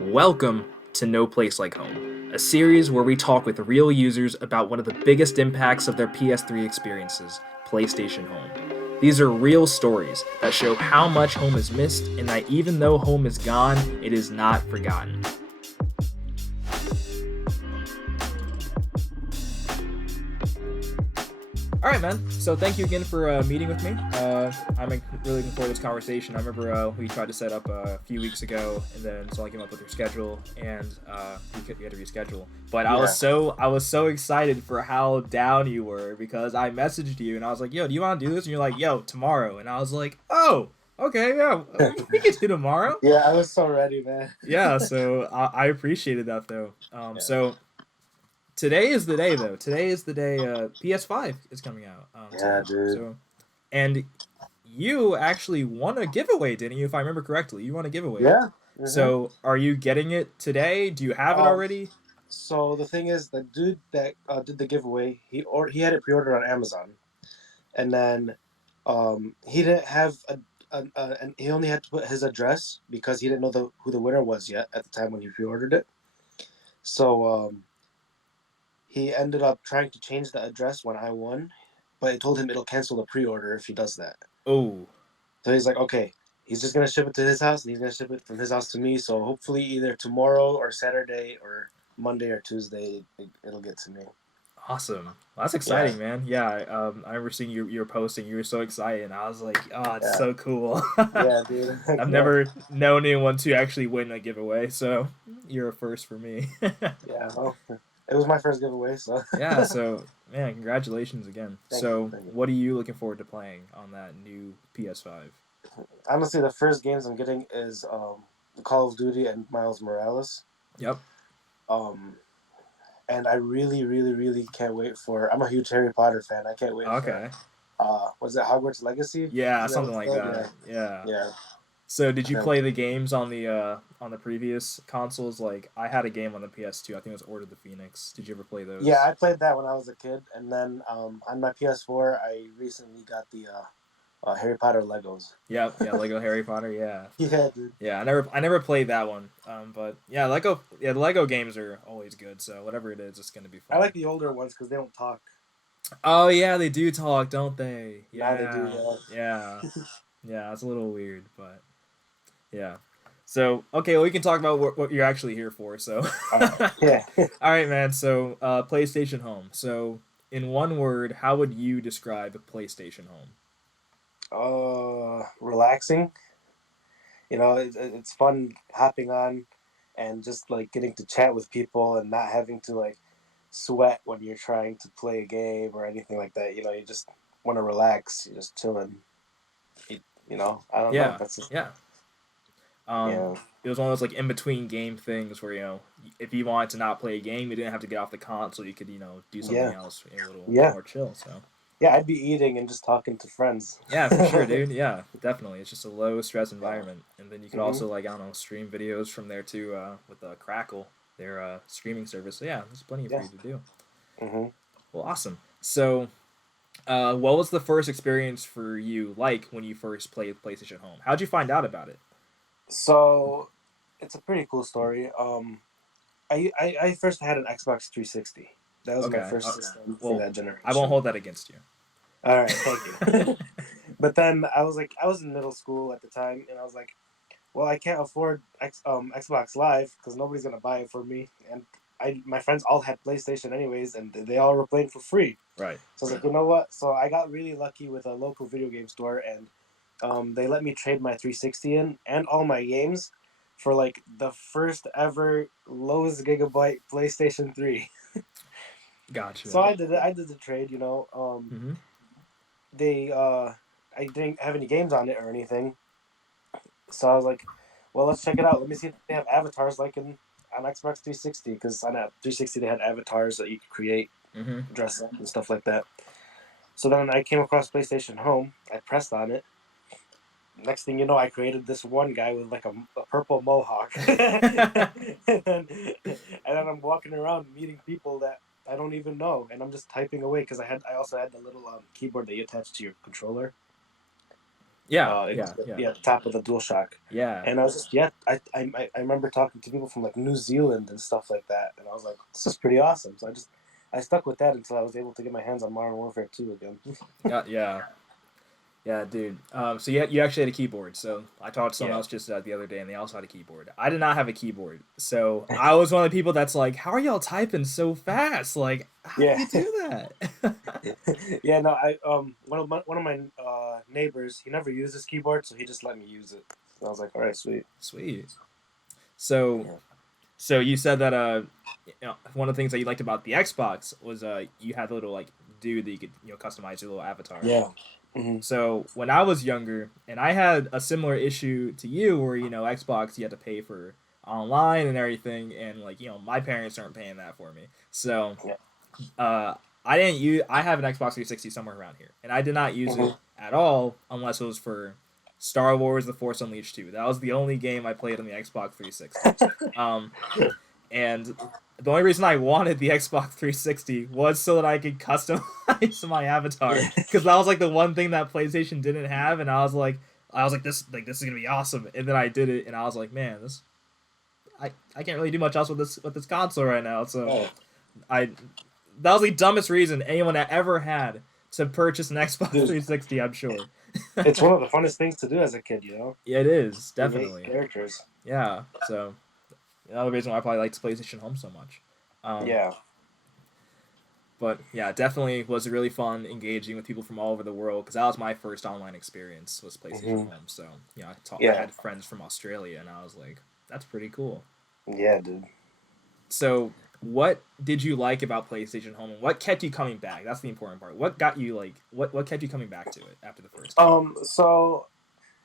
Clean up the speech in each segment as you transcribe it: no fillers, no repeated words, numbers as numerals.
Welcome to No Place Like Home, a series where we talk with real users about one of the biggest impacts of their PS3 experiences, PlayStation Home. These are real stories that show how much home is missed and that even though home is gone, it is not forgotten. All right, man. So thank you again for meeting with me. I'm really looking forward to this conversation. I remember we tried to set up a few weeks ago, and then someone came up with your schedule, and we had to reschedule. But I was so excited for how down you were because I messaged you and I was like, "Yo, do you want to do this?" And you're like, "Yo, tomorrow." And I was like, "Oh, okay, yeah, we can do tomorrow." Yeah, I was so ready, man. Yeah, so I appreciated that though. So today is the day, though. Today is the day PS5 is coming out. Yeah, dude. So, and you actually won a giveaway, didn't you? If I remember correctly, you won a giveaway. Yeah. So, are you getting it today? Do you have it already? So the thing is, the dude that did the giveaway, he had it pre-ordered on Amazon, and then he didn't have and he only had to put his address because he didn't know who the winner was yet at the time when he pre-ordered it. So he ended up trying to change the address when I won, but it told him it'll cancel the pre-order if he does that. Oh. So he's like, okay, he's just gonna ship it to his house, and he's gonna ship it from his house to me. So hopefully, either tomorrow or Saturday or Monday or Tuesday, it'll get to me. Awesome. Well, that's exciting, man. Yeah. I remember seeing you were posting. You were so excited, and I was like, "Oh, it's so cool." Yeah, dude. I've never known anyone to actually win a giveaway, so you're a first for me. Yeah. Well, it was my first giveaway, so. Yeah. So, man, congratulations again. Thank so, you. what are you looking forward to playing on that new PS5? Honestly, the first games I'm getting is Call of Duty and Miles Morales. Yep. And I really, really, really can't wait for. I'm a huge Harry Potter fan. I can't wait. Okay. Was it Hogwarts Legacy? Yeah, something like that. Yeah. Yeah. So, did you play the games on the previous consoles? Like, I had a game on the PS2. I think it was Order of the Phoenix. Did you ever play those? Yeah, I played that when I was a kid, and then on my PS4, I recently got the Harry Potter Legos. Yeah, Lego Harry Potter. Yeah. Yeah, dude. Yeah, I never played that one. But yeah, the Lego games are always good. So whatever it is, it's gonna be fun. I like the older ones because they don't talk. Oh yeah, they do talk, don't they? Yeah, they do. Yeah, yeah. It's a little weird, but yeah. So okay, well, we can talk about what you're actually here for. So yeah. All right, man. So PlayStation Home. So in one word, how would you describe a PlayStation Home? Relaxing. You know, it's fun hopping on and just like getting to chat with people and not having to like sweat when you're trying to play a game or anything like that. You know, you just want to relax. You're just chilling. You know, I don't know. That's just, yeah. It was one of those like in between game things where if you wanted to not play a game, you didn't have to get off the console. You could do something else a little more chill. So yeah, I'd be eating and just talking to friends. Yeah, for sure, dude. Yeah, definitely. It's just a low stress environment, and then you could also stream videos from there too with Crackle, their streaming service. So yeah, there's plenty for you to do. Well, awesome. So, what was the first experience for you like when you first played PlayStation Home? How'd you find out about it? So, it's a pretty cool story. I first had an Xbox 360. That was my first system for that generation. I won't hold that against you. All right, thank you. But then I was in middle school at the time, and I was like, well, I can't afford Xbox Live because nobody's gonna buy it for me, and my friends all had PlayStation anyways, and they all were playing for free. Right. So I was like, you know what? So I got really lucky with a local video game store, and they let me trade my 360 in and all my games for like the first ever lowest gigabyte PlayStation 3. Gotcha. So I did it. I did the trade. You know, I didn't have any games on it or anything. So I was like, well, let's check it out. Let me see if they have avatars like on Xbox 360, because on 360 they had avatars that you could create, dress up and stuff like that. So then I came across PlayStation Home. I pressed on it. Next thing you know, I created this one guy with like a purple mohawk. and then I'm walking around meeting people that I don't even know, and I'm just typing away because I also had the little keyboard that you attach to your controller. Yeah, It was yeah, yeah, at the top of the DualShock, yeah. and I was just I remember talking to people from like New Zealand and stuff like that, and I was like, this is pretty awesome. So I stuck with that until I was able to get my hands on Modern Warfare 2 again. Yeah, yeah. Yeah, dude. So you actually had a keyboard. So I talked to someone Yeah, else just the other day, and they also had a keyboard. I did not have a keyboard, so I was one of the people that's like, "How are y'all typing so fast? Like, how do yeah, you do that?" yeah. No, I one of my neighbors, he never used his keyboard, so he just let me use it. And I was like, all right, sweet. Sweet. So, Yeah, so you said that one of the things that you liked about the Xbox was you had the little like dude that you could customize your little avatar. yeah. Hmm. So when I was younger, and I had a similar issue to you, where Xbox you had to pay for online and everything, and like my parents aren't paying that for me. So Yeah. uh, I didn't use. I have an Xbox 360 somewhere around here, and I did not use it Hmm. at all unless it was for Star Wars: The Force Unleashed 2. That was the only game I played on the Xbox 360. Um, and the only reason I wanted the Xbox 360 was so that I could customize my avatar, Yeah. because that was like the one thing that PlayStation didn't have, and I was like this is gonna be awesome, and then I did it, and I was like, man, this I can't really do much else with this console right now, so Oh, I that was the dumbest reason anyone had ever had to purchase an Xbox dude, 360, I'm sure. it's one of the funnest things to do as a kid. Yeah, it is Create definitely. characters. Yeah, so another reason why I probably liked PlayStation Home so much. Um, Yeah. But yeah, definitely was really fun engaging with people from all over the world, because that was my first online experience was PlayStation Hmm. Home. So I Yeah. had friends from Australia, and I was like, that's pretty cool. Yeah, dude. So what did you like about PlayStation Home, and what kept you coming back? That's the important part. What got you like what kept you coming back to it after the first time? So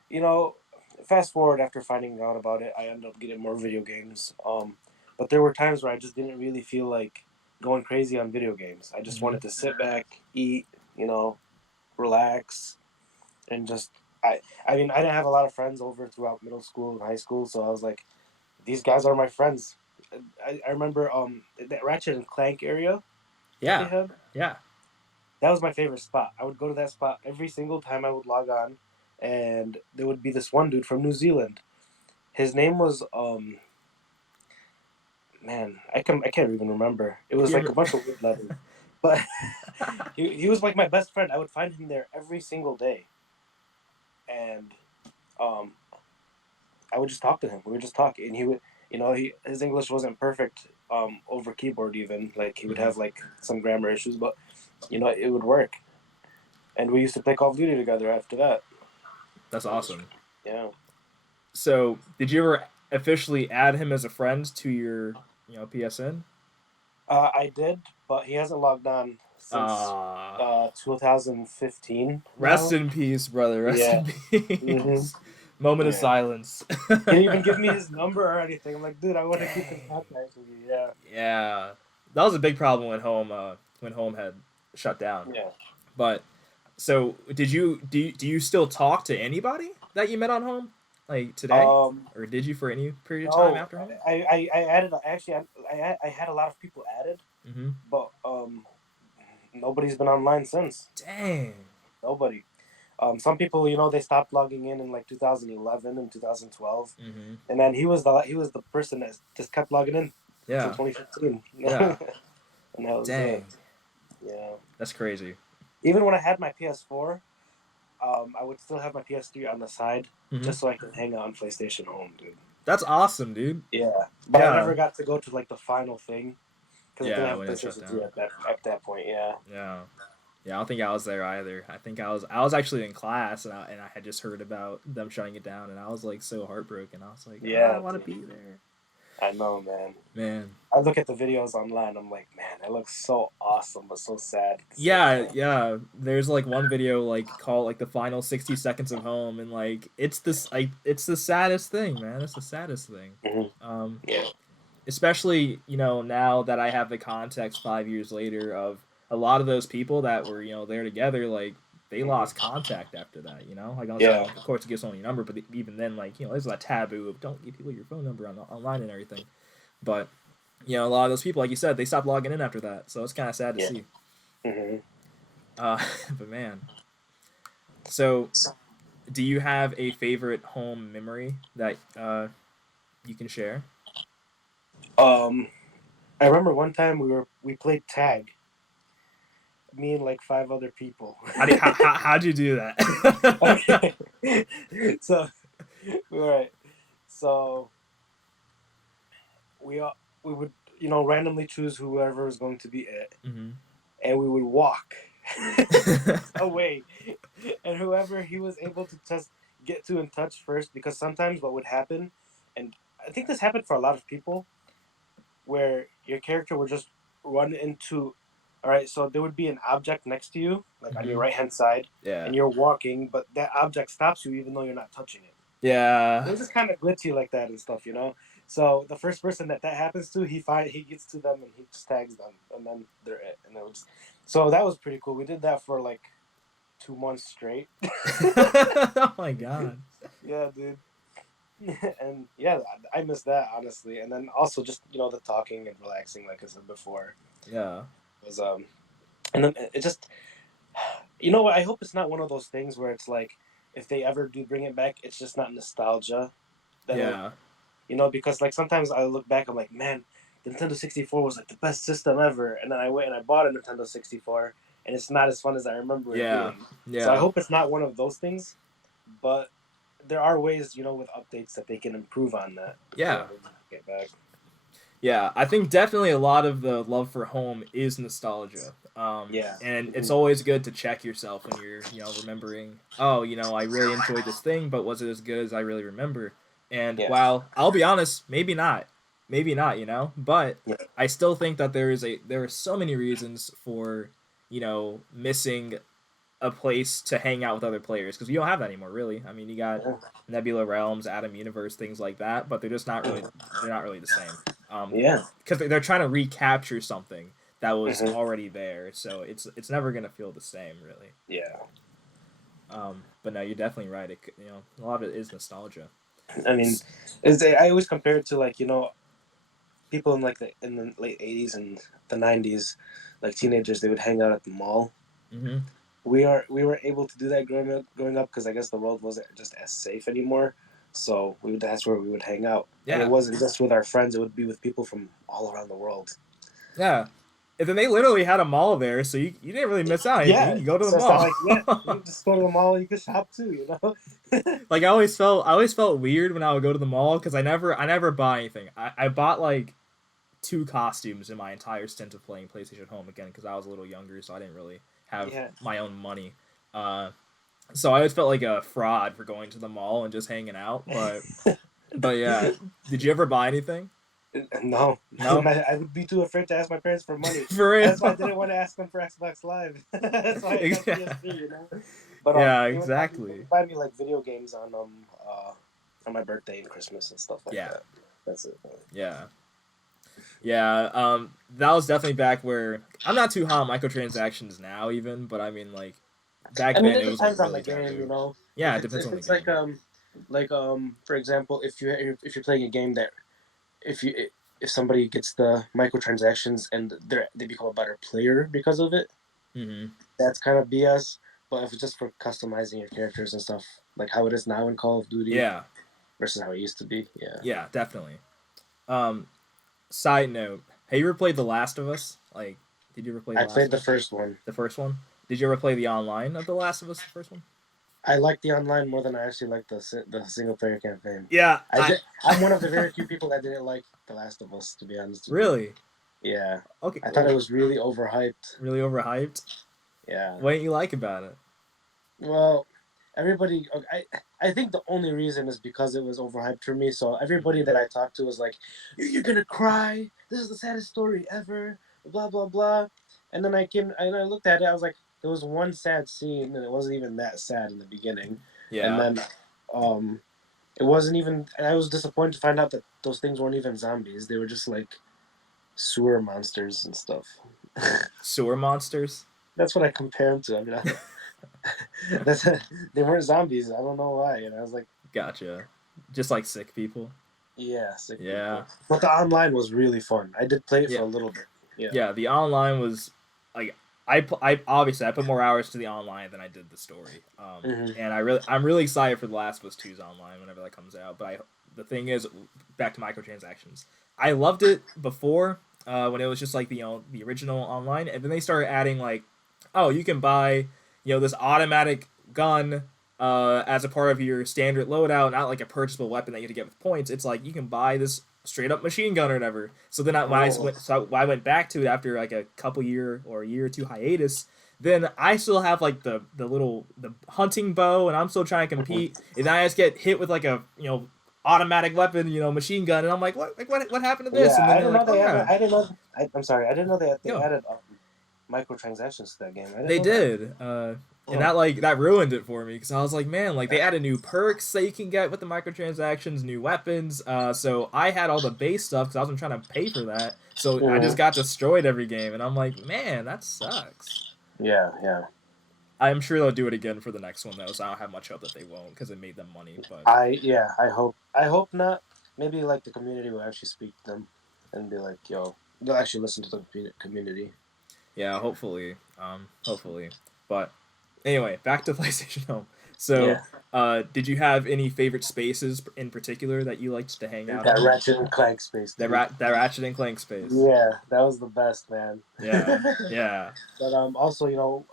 you know, fast forward after finding out about it, I ended up getting more video games. But there were times where I just didn't really feel like going crazy on video games. I just Hmm. wanted to sit back, eat, relax, and just I mean, I didn't have a lot of friends over throughout middle school and high school, so I was like, these guys are my friends. I remember that Ratchet and Clank area that they Yeah, had. yeah. That was my favorite spot. I would go to that spot every single time I would log on, and there would be this one dude from New Zealand. His name was man, I can't even remember. It was like a You bunch of weird letters, but he was like my best friend. I would find him there every single day, and um I would just talk to him. We would just talk, and he would, his English wasn't perfect over keyboard even. Like he would Mhm. have like some grammar issues, but it would work. And we used to play Call of Duty together after that. That's It was, awesome. yeah. So did you ever officially add him as a friend to your PSN? I did, but he hasn't logged on since Uh 2015 Rest now. in peace, brother. Rest Yeah. in Hmm. peace. Moment of Yeah. silence. He didn't even give me his number or anything. I'm like, dude, I want to keep in Dang. contact with you. Yeah. Yeah, that was a big problem when home had shut down. Yeah. But so do you still talk to anybody that you met on home like today, Um. or did you for any period of time No, after home? I added actually I had a lot of people added, Mm-hmm. but nobody's been online since. Dang. Nobody. Some people, they stopped logging in like 2011 and 2012, Mm-hmm. and then he was the person that just kept logging in till Yeah. 2015, Yeah. and that was it. Dang. Yeah. That's crazy. Even when I had my PS4, I would still have my PS3 on the side Mm-hmm. just so I could hang out on PlayStation Home, dude. That's awesome, dude. Yeah, but I Yeah. never got to go to like the final thing because I didn't Yeah. have a When it shut PlayStation 3 down. at that point. Yeah. Yeah. Yeah, I don't think I was there either. I think I was actually in class, and I had just heard about them shutting it down, and I was like so heartbroken. I was like, I Yeah, want to dude. be there, I know, man. man. I look at the videos online. I'm like, man, that looks so awesome, but so sad at the same Yeah, time. yeah. There's like one video like called like the final 60 seconds of home, and like it's the saddest thing, man. It's the saddest thing. Hmm. Um, Yeah. Especially now that I have the context 5 years later of a lot of those people that were there together, like they Hmm. lost contact after that. Like I was saying, Yeah. of course, to give someone your number, but even then, like there's a taboo of don't give people your phone number online and everything. But you know, a lot of those people, like you said, they stopped logging in after that. So it's kind of sad to Yeah. see. Hmm. Uh, but man, so do you have a favorite home memory that you can share? Um, I remember one time we played tag, me and like five other people. How'd you do that? Okay, so all right, so we all we would randomly choose whoever was going to be it, Hmm. and we would walk away, and whoever he was able to just get to and touch first, because sometimes what would happen, and I think this happened for a lot of people, where your character would just run into, all right, so there would be an object next to you, like on your Hmm. right hand side, Yeah. and you're walking, but that object stops you even though you're not touching it. It Yeah. was just kind of glitchy like that and stuff, you know. So the first person that happens to, he gets to them and he just tags them, and then they're it, and it was, so that was pretty cool. We did that for like 2 months straight. Oh my god. Yeah, dude. And yeah, I miss that honestly. And then also just the talking and relaxing, like I said before, Yeah. was and then it just, you know what? I hope it's not one of those things where it's like, if they ever do bring it back, it's just not nostalgia. That Yeah. because like sometimes I look back, I'm like, man, the Nintendo 64 was like the best system ever, and then I went and I bought a Nintendo 64, and it's not as fun as I remember it Yeah. being. So I Yeah. hope it's not one of those things, but there are ways, with updates that they can improve on that if they Yeah. ever get back. Yeah, I think definitely a lot of the love for home is nostalgia. Yeah. And it's Mhm. always good to check yourself when you're, remembering, oh, I really enjoyed this thing, but was it as good as I really remember? And Yeah. while I'll be honest, maybe not, but Yeah. I still think that there are so many reasons for, missing a place to hang out with other players because you don't have that anymore, really. I mean, you got Nebula Realms, Atom Universe, things like that, but they're not really the same. Yeah. Because they're trying to recapture something that was Hmm. already there, so it's never gonna feel the same, really. Yeah. But no, you're definitely right. A lot of it is nostalgia. I mean, I always compare it to like people in like in the late '80s and the '90s, like teenagers, they would hang out at the mall. Mm-hmm. We were able to do that growing up because I guess the world wasn't just as safe anymore. So that's where we would hang out, and it Yeah, wasn't just with our friends; it would be with people from all around the world. yeah. And then they literally had a mall there, so you didn't really miss out on anything. You Yeah, can go to the so it's not mall. like you can just go to the mall and you can shop too, you know. Like I always felt weird when I would go to the mall because I never bought anything. I bought like two costumes in my entire stint of playing PlayStation Home again because I was a little younger, so I didn't really have Yeah. my own money. Uh, so I always felt like a fraud for going to the mall and just hanging out. But yeah, did you ever buy anything? No, No, I would be too afraid to ask my parents for money. for That's why I didn't real. want to ask them for Xbox Live. That's why I got PS3, But Yeah, they exactly. would buy me like video games on my birthday and Christmas and stuff like Yeah, that. That's it. yeah, yeah. That was definitely back where I'm not too hot on microtransactions now, even. But I mean, like back I mean, then, it it was like depends on the really game, taboo. Yeah, If it it's depends if on the it's game. for example, if you're playing a game that if you if somebody gets the microtransactions and they become a better player because of it, Hmm. that's kind of BS. But if it's just for customizing your characters and stuff, like how it is now in Call of Duty Yeah, versus how it used to be, yeah. yeah, definitely. Um, Side note: have you ever played The Last of Us? Like, did you ever play The I Last played of the Us? first one. The first one? Did you ever play the online of The Last of Us? The first one? I like the online more than I actually like the single player campaign. Yeah, I did. I'm one of the very few people that didn't like The Last of Us, to be honest with you. really. Yeah, Okay, I thought well, it was really overhyped. really overhyped. Yeah. What didn't you like about it? Well, everybody. I think the only reason is because it was overhyped for me. So everybody that I talked to was like, "You're gonna cry. This is the saddest story ever." Blah blah blah. And then I came and I looked at it. I was like, there was one sad scene, and it wasn't even that sad in the beginning. And Yeah, then, um, it wasn't even. And I was disappointed to find out that those things weren't even zombies. They were just like sewer monsters and stuff. sewer monsters. That's what I compare them to. I mean, that's they weren't zombies. I don't know why. And I was like, Gotcha. Just like sick people. Yeah, sick Yeah. people. But the online was really fun. I did play it Yeah. for a little bit. Yeah. Yeah, the online was like I obviously I put more hours to the online than I did the story. Hmm. And I'm really excited for The Last of Us 2's online whenever that comes out. But the thing is, back to microtransactions. I loved it before when it was just like the original online, and then they started adding like, oh, you can buy this automatic gun as a part of your standard loadout, not like a purchasable weapon that you have to get with points. It's like you can buy this straight up machine gun or whatever. So then Oh. I went back to it after like a couple year or a year or two hiatus. Then I still have like the hunting bow, and I'm still trying to Mhm. compete. And then I just get hit with like a automatic weapon, machine gun, and I'm like, what happened to this? Yeah, And then I they're didn't like, know oh they added. yeah, I didn't know. I'm sorry. I didn't know they yo, added microtransactions to that game. I didn't they know that. did. And Huh. that ruined it for me because I was like, man, like they added new perks that you can get with the microtransactions, new weapons. So I had all the base stuff because I wasn't trying to pay for that. So I just Mhm. got destroyed every game, and I'm like, man, that sucks. Yeah, yeah. I'm sure they'll do it again for the next one though, so I don't have much hope that they won't because it made them money. But Yeah. I hope not. Maybe like the community will actually speak to them and be like, "Yo," they'll actually listen to the community. yeah, hopefully. But anyway, back to PlayStation Home. So, Yeah, did you have any favorite spaces in particular that you liked to hang out that in? Ratchet and Clank space, dude. That Ratchet and Clank space. Yeah, that was the best, man. Yeah, yeah. But also,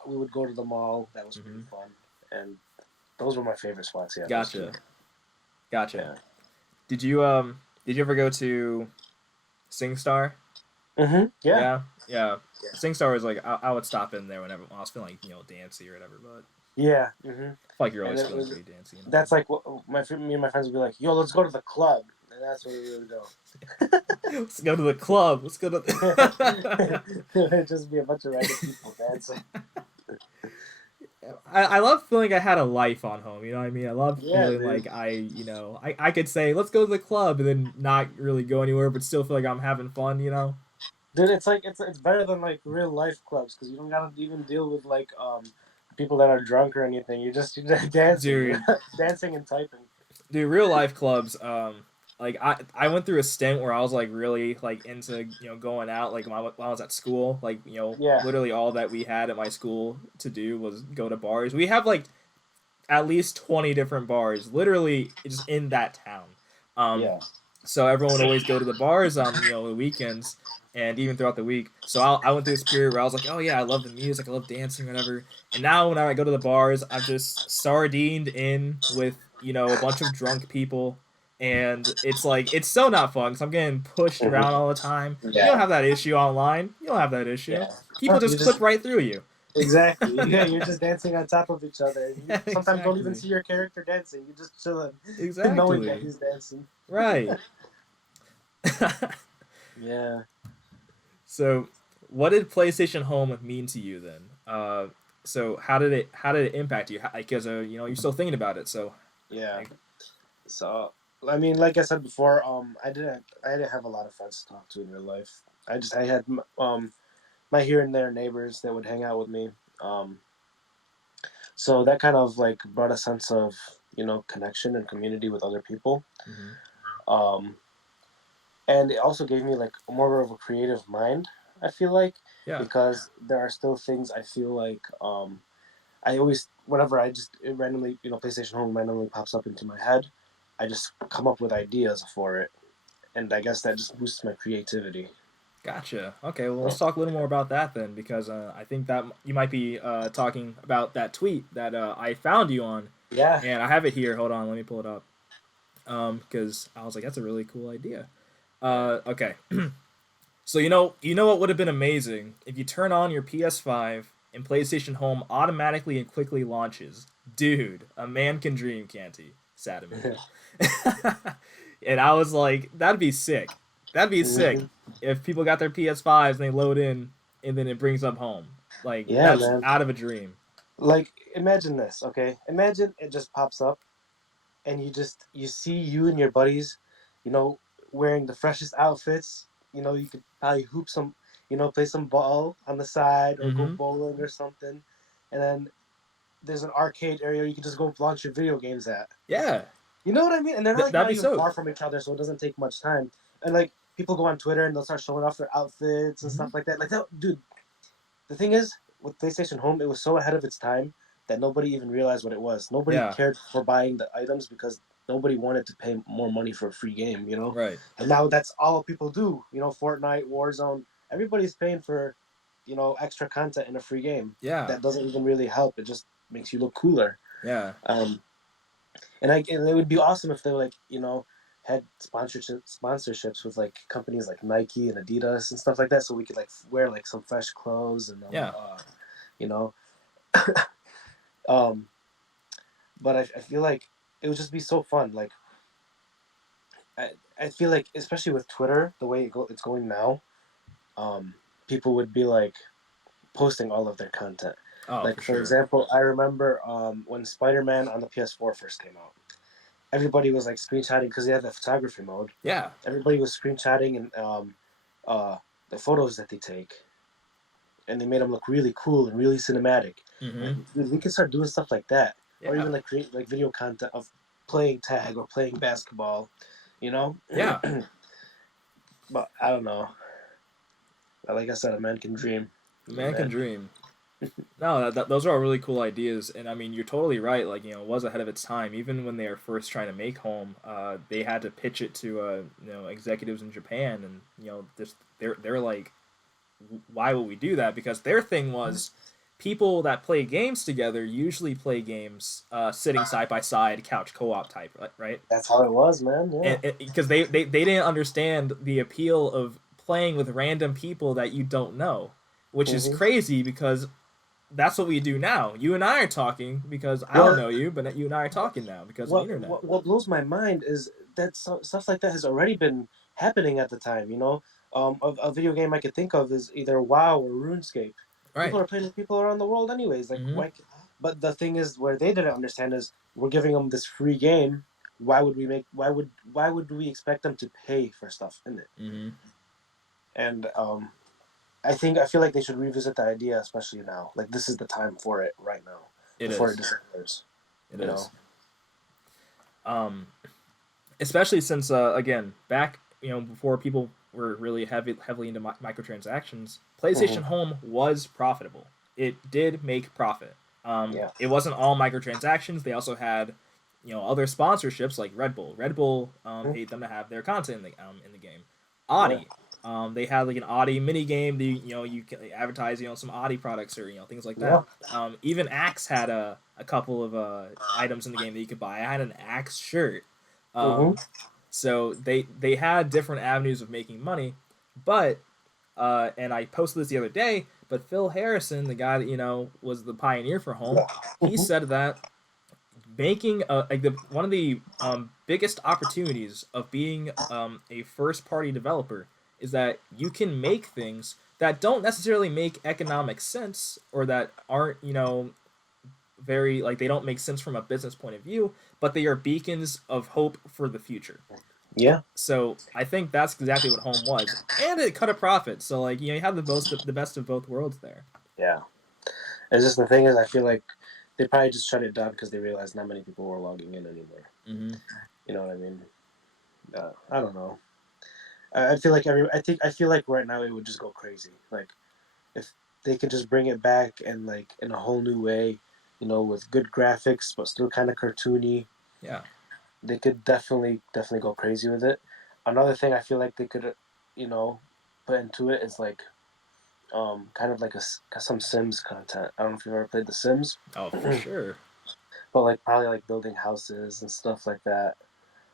we would go to the mall. That was pretty Hmm. fun, and those were my favorite spots. Yeah, those two. Gotcha, gotcha. Yeah. Did you ever go to SingStar? Yeah. Yeah, yeah. Yeah. SingStar was like I would stop in there whenever when I was feeling like dancy or whatever. But Yeah. I feel like you're And always it feeling was pretty dancy. that's like what me and my friends would be like, "Yo, let's go to the club," and that's where we would go. Let's go to the club. Let's go to. It'd just be a bunch of random people dancing. I love feeling I had a life on home. You know what I mean? I love Yeah, feeling dude. like I could say let's go to the club and then not really go anywhere, but still feel like I'm having fun. Dude, it's like it's better than like real life clubs because you don't gotta even deal with like people that are drunk or anything. You're just dancing, Dude, dancing and typing. real life clubs. Like I went through a stint where I was like really like into going out like when I was at school. Like Yeah. literally all that we had at my school to do was go to bars. We have like at least 20 different bars, literally just in that town. Um, Yeah. so everyone would always go to the bars on the weekends and even throughout the week. So I went through this period where I was like, oh yeah, I love the music, I love dancing, whatever. And now when I go to the bars, I'm just sardined in with a bunch of drunk people, and it's like it's so not fun because I'm getting pushed around Hmm. all the time. You don't Yeah. have that issue online. You don't have that issue. Yeah. People No, you just clip just right through you. exactly. Yeah, you're just dancing on top of each other, and you sometimes don't even Exactly. see your character dancing. You're just chilling, knowing that Exactly. he's dancing. Right. Yeah. So, what did PlayStation Home mean to you then? So how did it impact you? Because you're still thinking about it. So, Yeah. like, So I mean, like I said before, I didn't have a lot of friends to talk to in real life. I had my here and there neighbors that would hang out with me. Um, so that kind of like brought a sense of connection and community with other people. mhm. Um, and it also gave me like more of a creative mind. I feel like Yeah, because there are still things I feel like I always whenever I just it randomly PlayStation Home randomly pops up into my head, I just come up with ideas for it, and I guess that just boosts my creativity. gotcha. Okay, well, let's talk a little more about that then, because I think that you might be talking about that tweet that I found you on, Yeah. and I have it here. Hold on, let me pull it up. Because I was like, that's a really cool idea. Yeah. Okay. So you know what would have been amazing if you turn on your PS5 and PlayStation Home automatically and quickly launches. Dude, a man can dream, can't he? Sad emoji. And I was like, that'd be sick. That'd be sick Mhm. if people got their PS5s and they load in and then it brings up home. Like Yeah, that's man. out of a dream. Like imagine this, okay? Imagine it just pops up and you see you and your buddies, you know, wearing the freshest outfits. You could probably hoop some, play some ball on the side or go Mm-hmm. bowling or something. And then there's an arcade area you can just go launch your video games at. Yeah. You know what I mean? And they're not, like, That'd not be even so. far from each other, so it doesn't take much time. And like people go on Twitter and they'll start showing off their outfits and Hmm. stuff like that. Like that, dude. The thing is, with PlayStation Home, it was so ahead of its time that nobody even realized what it was. Nobody Yeah. cared for buying the items because nobody wanted to pay more money for a free game, you know? Right. And now that's all people do. You know, Fortnite, Warzone, everybody's paying for, you know, extra content in a free game. Yeah. That doesn't even really help. It just makes you look cooler. Yeah. Um, and it would be awesome if they like, you know, had sponsorships with like companies like Nike and Adidas and stuff like that, so we could like wear like some fresh clothes and Yeah. you know, um, but I feel like it would just be so fun. Like I feel like especially with Twitter, the way it's going now, um, people would be like posting all of their content. Oh, Like for for sure. example, I remember when Spider-Man on the PS4 first came out, everybody was like screenshotting because they had the photography mode. Yeah. Everybody was screenshotting and uh, the photos that they take, and they made them look really cool and really cinematic. Like, Hmm. dude, we can start doing stuff like that, or Yeah. even like create like video content of playing tag or playing basketball, you know. Yeah. But I don't know. Like I said, a man can dream. The And man can man, dream. No, those are all really cool ideas, and I mean, you're totally right. Like, it was ahead of its time. Even when they were first trying to make Home, they had to pitch it to executives in Japan, and this they're like, why would we do that? Because their thing was, people that play games together usually play games sitting side by side, couch co-op type, right? that's how it was, man. Yeah. And because they didn't understand the appeal of playing with random people that you don't know, which is Mm-hmm. crazy because that's what we do now. You and I are talking because I don't Well, know you, but you and I are talking now because of the internet. what blows my mind is that stuff like that has already been happening at the time. You know, a video game I could think of is either WoW or RuneScape. People Right. are playing with people around the world anyways. Like Mm-hmm. why? But the thing is, where they didn't understand is we're giving them this free game. Why would we make? Why would we expect them to pay for stuff in it? Mm-hmm. And I feel like they should revisit the idea, especially now. Like this is the time for it right now, It before it is. disappears. It You know. is. Um, Especially since again, back before people were really heavily into microtransactions, PlayStation Mm-hmm. Home was profitable. It did make profit. Yeah. It wasn't all microtransactions. They also had other sponsorships like Red Bull. Red Bull paid them to have their content in the game. Yeah. Audi. They had like an Audi mini game. You can advertise some Audi products or things like that. Yeah. Even Axe had a couple of items in the game that you could buy. I had an Axe shirt. Mm-hmm. Um, so they had different avenues of making money, but and I posted this the other day. But Phil Harrison, the guy that was the pioneer for Home, Yeah. he said that making like one of the biggest opportunities of being a first party developer is that you can make things that don't necessarily make economic sense or that aren't very like they don't make sense from a business point of view, but they are beacons of hope for the future. Yeah. So I think that's exactly what Home was, and it cut a profit. So like you have the best of both worlds there. Yeah. It's just the thing is, I feel like they probably just shut it down because they realized not many people were logging in anymore. Mm-hmm. You know what I mean? I don't know. I feel like I feel like right now it would just go crazy. Like if they could just bring it back and like in a whole new way, you know, with good graphics but still kind of cartoony. Yeah. They could definitely go crazy with it. Another thing I feel like they could, you know, put into it is like kind of like some Sims content. I don't know if you've ever played The Sims, Oh, for sure. but like probably like building houses and stuff like that,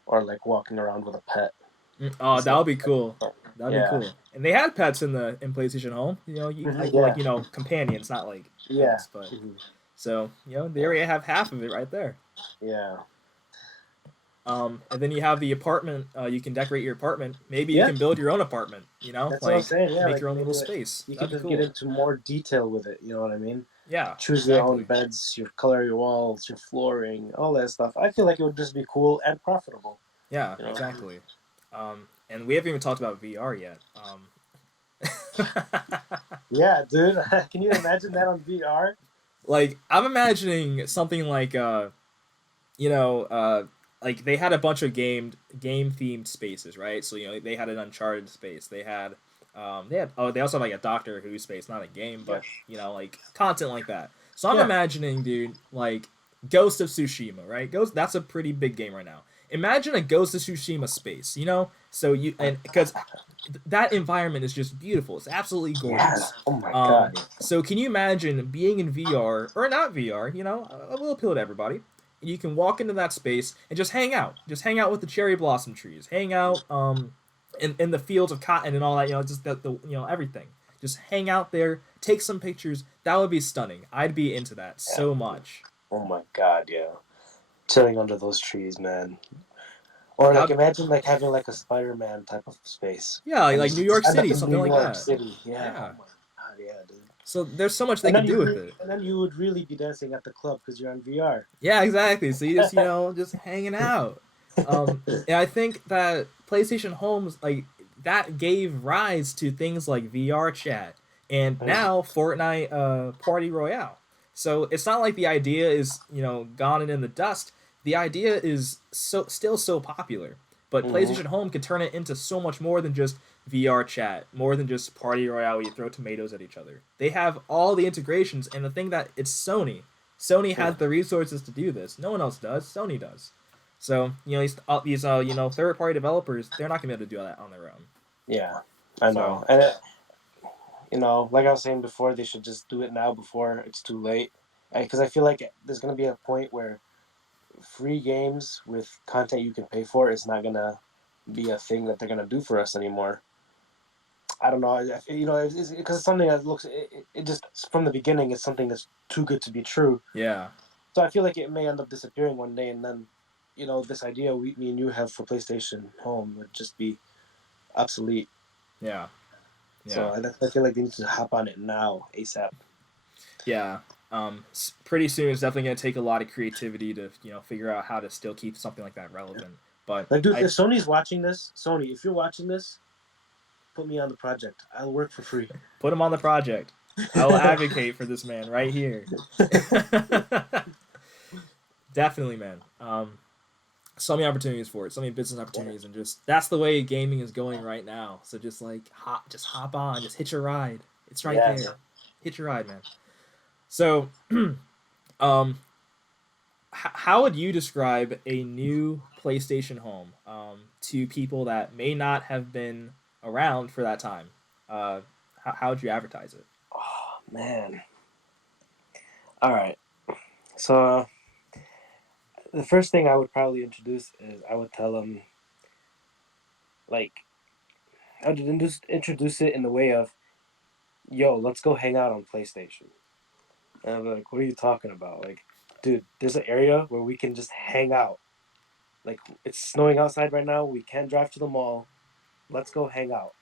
or like walking around with a pet and Oh, that stuff. would be cool. That'd be Yeah, cool. And they had pets in PlayStation Home. You Mhm, like yeah, companions, not like yeah, pets, but mhm, so they yeah, already have half of it right there. yeah, And then you have the apartment. You can decorate your apartment. Maybe you yeah. can build your own apartment. That's what I'm Like saying. Yeah, make like your own maybe little like, space. you could That'd be just get cool. into more detail with it. You know what I mean? Yeah, Choose your own exactly. beds, your color, your walls, your flooring, all that stuff. I feel like it would just be cool and profitable. Yeah, You know? exactly. And we haven't even talked about VR yet. Yeah, dude. Can you imagine that on VR? Like I'm imagining something like you know, uh, like they had a bunch of game themed spaces, right? So they had an Uncharted space. They also have like a Doctor Who space, not a game, Yeah. but like content like that. So I'm Yeah. imagining, dude, like Ghost of Tsushima, right? That's a pretty big game right now. Imagine a Ghost of Tsushima space, So and because that environment is just beautiful. It's absolutely Yeah. gorgeous. Oh my God. So can you imagine being in VR or not VR? It will appeal to everybody. And you can walk into that space and just hang out. Just hang out with the cherry blossom trees. Hang out in the fields of cotton and all that. Just the everything. Just hang out there. Take some pictures. That would be stunning. I'd be into that Yeah. so much. Oh my God. Yeah. Chilling under those trees, man. Or like That imagine like having like a Spider-Man type of space, yeah, and like just New York end up City, in something New like York that. City. Yeah. Oh Yeah. my God. Yeah, dude. So there's so much they could do with it. And then you would really be dancing at the club because you're on VR. Yeah, exactly. So you just just hanging out. And I think that PlayStation Homes like that gave rise to things like VR chat and now Fortnite Party Royale. So it's not like the idea is gone and in the dust. The idea is still so popular, but Mm-hmm. PlayStation Home can turn it into so much more than just VR chat, more than just Party Royale where you throw tomatoes at each other. They have all the integrations, and the thing that it's Sony. Sony has the resources to do this. No one else does. Sony does. So these third party developers, they're not gonna be able to do that on their own. Yeah, I So know. And like I was saying before, they should just do it now before it's too late. Because I feel like there's gonna be a point where free games with content you can pay for is not gonna be a thing that they're gonna do for us anymore. I don't know. Because it's something that it just from the beginning it's something that's too good to be true. yeah, So I feel like it may end up disappearing one day, and then this idea me and you have for PlayStation Home would just be obsolete. yeah, So yeah, I feel like they need to hop on it now, ASAP. yeah. Pretty soon it's definitely gonna take a lot of creativity to figure out how to still keep something like that relevant. But Like, dude, if Sony's watching this, Sony, if you're watching this, put me on the project. I'll work for free. put him on the project. I will advocate for this man right here. Definitely, man. So many opportunities for it, so many business opportunities, and just that's the way gaming is going right now. So just like hop on, just hitch a ride. It's right Yes. there. Hitch a ride, man. So, um, how would you describe a new PlayStation Home to people that may not have been around for that time? How would you advertise it? Oh man. All right. So the first thing I would probably introduce is I would tell them like I would introduce it in the way of, yo, let's go hang out on PlayStation. And I'm like, what are you talking about? Like, dude, there's an area where we can just hang out. Like, it's snowing outside right now. We can't drive to the mall. Let's go hang out.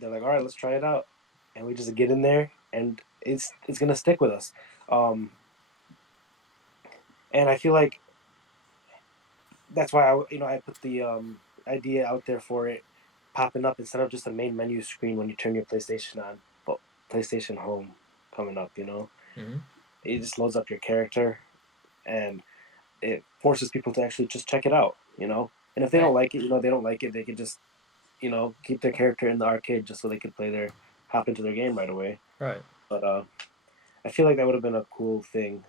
They're like, all right, let's try it out. And we just get in there, and it's gonna stick with us. Um, and I feel like that's why I put the idea out there for it popping up instead of just a main menu screen when you turn your PlayStation on. But PlayStation Home coming up, Mm-hmm. it just loads up your character, and it forces people to actually just check it out. And if they don't like it, they don't like it. They could just keep their character in the arcade just so they could hop into their game right away. Right. But I feel like that would have been a cool thing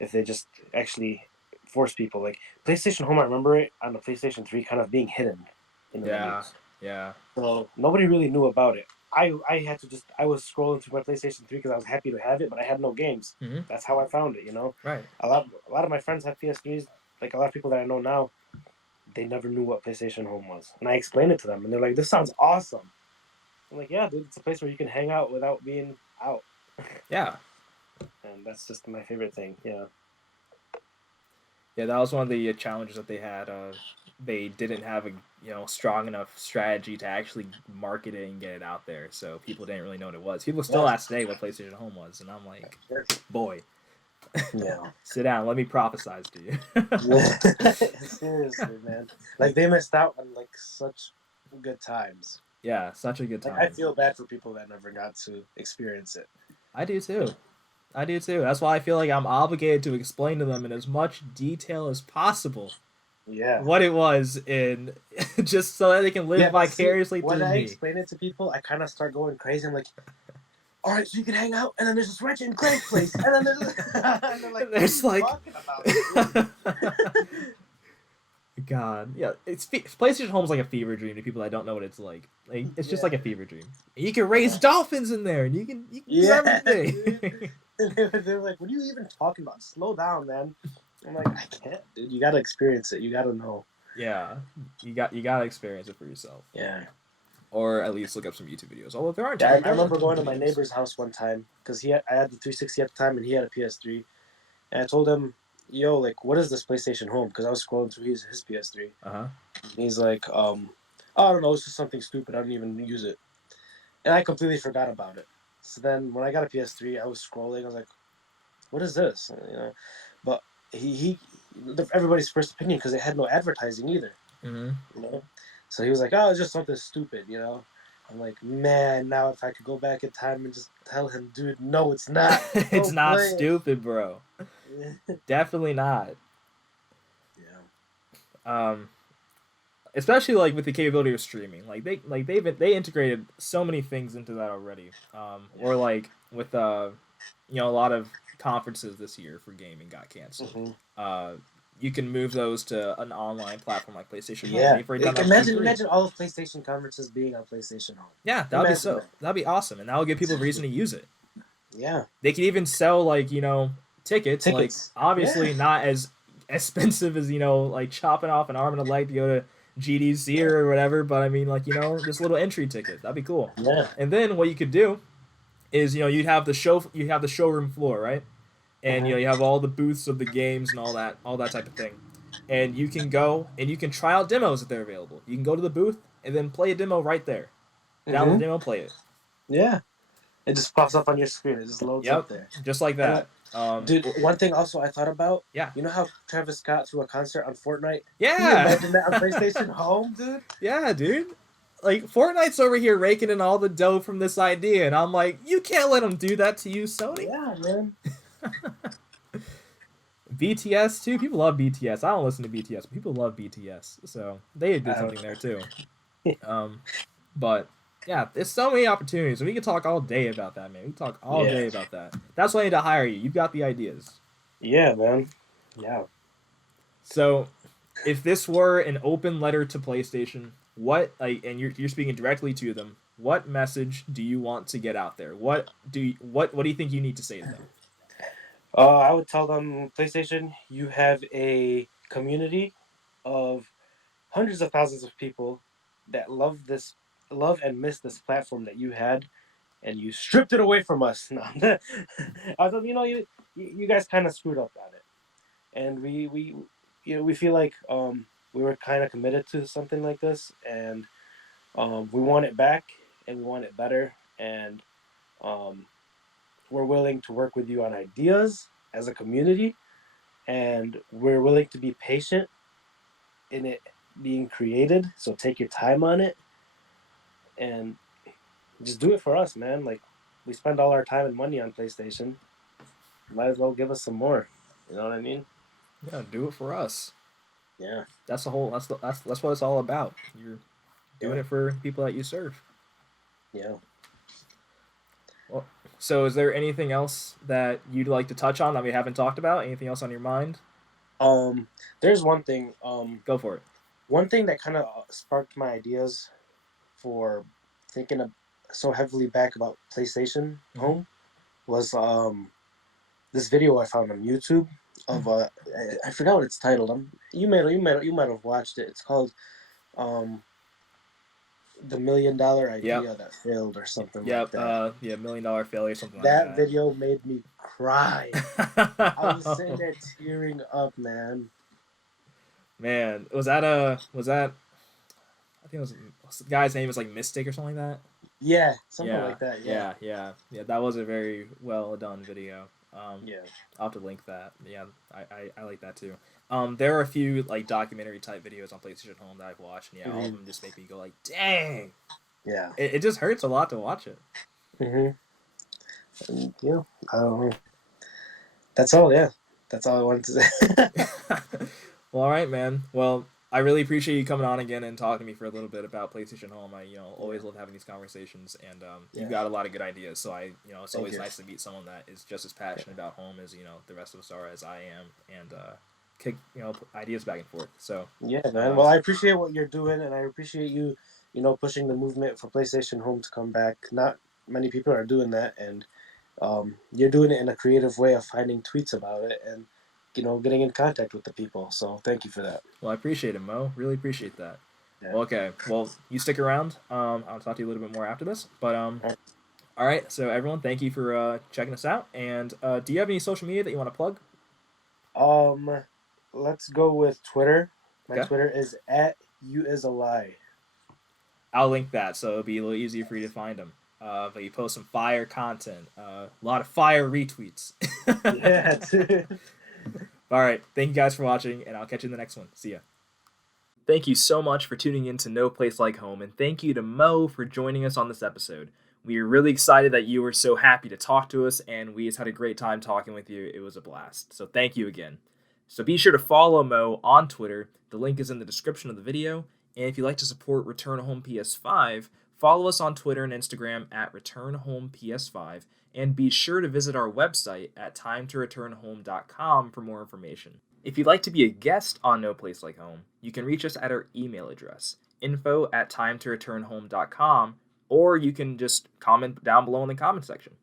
if they just actually force people. Like PlayStation Home, I remember it on the PlayStation 3 kind of being hidden in the Yeah. menus. Yeah. So nobody really knew about it. I had to I was scrolling through my PlayStation 3 because I was happy to have it, but I had no games. Mm-hmm. That's how I found it. Right. A lot of my friends have PS3s. Like a lot of people that I know now, they never knew what PlayStation Home was, and I explained it to them, and they're like, "This sounds awesome." I'm like, "Yeah, dude, it's a place where you can hang out without being out." Yeah. And that's just my favorite thing. Yeah. Yeah, that was one of the challenges that they had. They didn't have a strong enough strategy to actually market it and get it out there, so people didn't really know what it was. People still ask today what PlayStation Home was, and I'm like, boy, Yeah. sit down, let me prophesize to you. Yeah. Seriously, man. Like they missed out on like such good times. Yeah, such a good time. Like I feel bad for people that never got to experience it. I do too. I do too. That's why I feel like I'm obligated to explain to them in as much detail as possible Yeah. what it was, in just so that they can live Yeah, but see, vicariously when through I me. explain it to people, I kind of start going crazy. I'm like, all right, so you can hang out, and then there's this Ratchet and Clank place, and then there's, and they're like, what are It's you like, talking about, dude? God, yeah, PlayStation Home's like a fever dream to people that don't know what it's like. Like, it's just Yeah. like a fever dream. You can raise dolphins in there, and you can do Yeah, dude. everything. They're like, what are you even talking about? Slow down, man. I'm like, I can't, dude. You gotta experience it. You gotta know. Yeah, you gotta experience it for yourself, Yeah. or at least look up some YouTube videos. Although there aren't Yeah, I there are remember going to my videos. neighbor's house one time because I had the 360 at the time and he had a PS3, and I told him, "Yo, like, what is this PlayStation Home?" Because I was scrolling through his PS3. Uh huh. And he's like, I don't know, it's just something stupid. I don't even use it, and I completely forgot about it. So then when I got a PS3, I was scrolling. I was like, what is this? But he everybody's first opinion because it had no advertising either. Mm-hmm. You know, so he was like, oh, it's just something stupid. I'm like, man, now if I could go back in time and just tell him, dude, no, it's not. It's Don't not play it. stupid, bro. Definitely not. Yeah. Um, Especially like with the capability of streaming, like they integrated so many things into that already. Or like with a lot of conferences this year for gaming got canceled. Mm-hmm. Uh, you can move those to an online platform like PlayStation Home. Yeah. They've already done that for Imagine, free. imagine all of PlayStation conferences being on PlayStation Home. Yeah, Imagine that. that'd be awesome, and that will give people a reason to use it. Yeah. They could even sell like tickets, like Tickets. Yeah. obviously not as expensive as like chopping off an arm and a leg to go to GDC Yeah. or whatever, but I mean like just a little entry ticket. That'd be cool. Yeah. And then what you could do is you'd have the showroom floor, right? And Uh-huh. you have all the booths of the games and all that type of thing. And you can go and you can try out demos if they're available. You can go to the booth and then play a demo right there. Download the Mm-hmm. demo, play it. Yeah. It just pops up on your screen. It just loads up Yep, there. just like And that. dude, one thing also I thought about, Yeah. you know how Travis Scott threw a concert on Fortnite? Can you Yeah. imagine that on PlayStation Home, dude? Yeah, dude. Like Fortnite's over here raking in all the dough from this idea, and I'm like, you can't let them do that to you, Sony. Yeah, man. BTS too. People love BTS. I don't listen to BTS, but people love BTS, so they did something there too. Um, but yeah, there's so many opportunities, and we can talk all day about that, man. We can talk all Yeah. day about that. That's why I need to hire you. You've got the ideas. Yeah, man. Yeah. So, if this were an open letter to PlayStation, and you're speaking directly to them, what message do you want to get out there? What do you think you need to say to them? I would tell them, PlayStation, you have a community of hundreds of thousands of people that love and miss this platform that you had, and you stripped it away from us. No. I thought, you guys kind of screwed up on it, and we feel like we were kind of committed to something like this, and we want it back, and we want it better, and um, we're willing to work with you on ideas as a community, and we're willing to be patient in it being created. So take your time on it, and just do it for us, man. Like, we spend all our time and money on PlayStation. Might as well give us some more. You know what I mean? Yeah, do it for us. Yeah. That's the whole. That's what it's all about. You're doing Yeah. it for people that you serve. Yeah. Well, so is there anything else that you'd like to touch on that we haven't talked about? Anything else on your mind? There's one thing. Go for it. One thing that kind of sparked my ideas for thinking of so heavily back about PlayStation Home was this video I found on YouTube of I forgot what it's titled. You might have watched it. It's called the $1 million idea that failed or something like that. $1 million failure, something like That that. video made me cry. I was sitting there tearing up, man. Man, was that I think the guy's name was like Mystic or something like that. Yeah, something like that. Yeah. That was a very well done video. Yeah. I'll have to link that. Yeah, I like that too. There are a few like documentary type videos on PlayStation Home that I've watched, and all of them just make me go like, dang. Yeah. It just hurts a lot to watch it. And, I don't know. That's all. Yeah, that's all I wanted to say. Well, all right, man. Well, I really appreciate you coming on again and talking to me for a little bit about PlayStation Home. I, Yeah, always love having these conversations, and you've yeah. got a lot of good ideas. So it's Thank always you. nice to meet someone that is just as Yeah. passionate about home as the rest of us are, as I am, and kick ideas back and forth. So, Yeah, man. uh, Well, I appreciate what you're doing, and I appreciate you, pushing the movement for PlayStation Home to come back. Not many people are doing that, and you're doing it in a creative way of finding tweets about it and, getting in contact with the people. So thank you for that. well, I appreciate it, Mo. Really appreciate that. Yeah. Well, okay. Well, you stick around. I'll talk to you a little bit more after this, but All right. all right. So everyone, thank you for checking us out. And do you have any social media that you want to plug? Let's go with Twitter. My Okay. Twitter is at you is a lie. I'll link that so it'll be a little easier for you to find them. But you post some fire content, a lot of fire retweets. Yeah. All right, thank you guys for watching, and I'll catch you in the next one. See ya. Thank you so much for tuning in to No Place Like Home, and thank you to Mo for joining us on this episode. We are really excited that you were so happy to talk to us, and we just had a great time talking with you. It was a blast. So thank you again. So be sure to follow Mo on Twitter. The link is in the description of the video. And if you'd like to support Return Home PS5, follow us on Twitter and Instagram at Return Home PS5, and be sure to visit our website at timetoreturnhome.com for more information. If you'd like to be a guest on No Place Like Home, you can reach us at our email address, info@timetoreturnhome.com, or you can just comment down below in the comment section.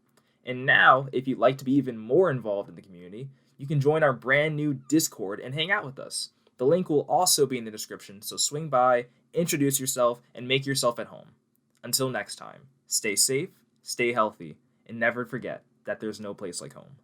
And now, if you'd like to be even more involved in the community, you can join our brand new Discord and hang out with us. The link will also be in the description, so swing by, introduce yourself, and make yourself at home. Until next time, stay safe, stay healthy, and never forget that there's no place like home.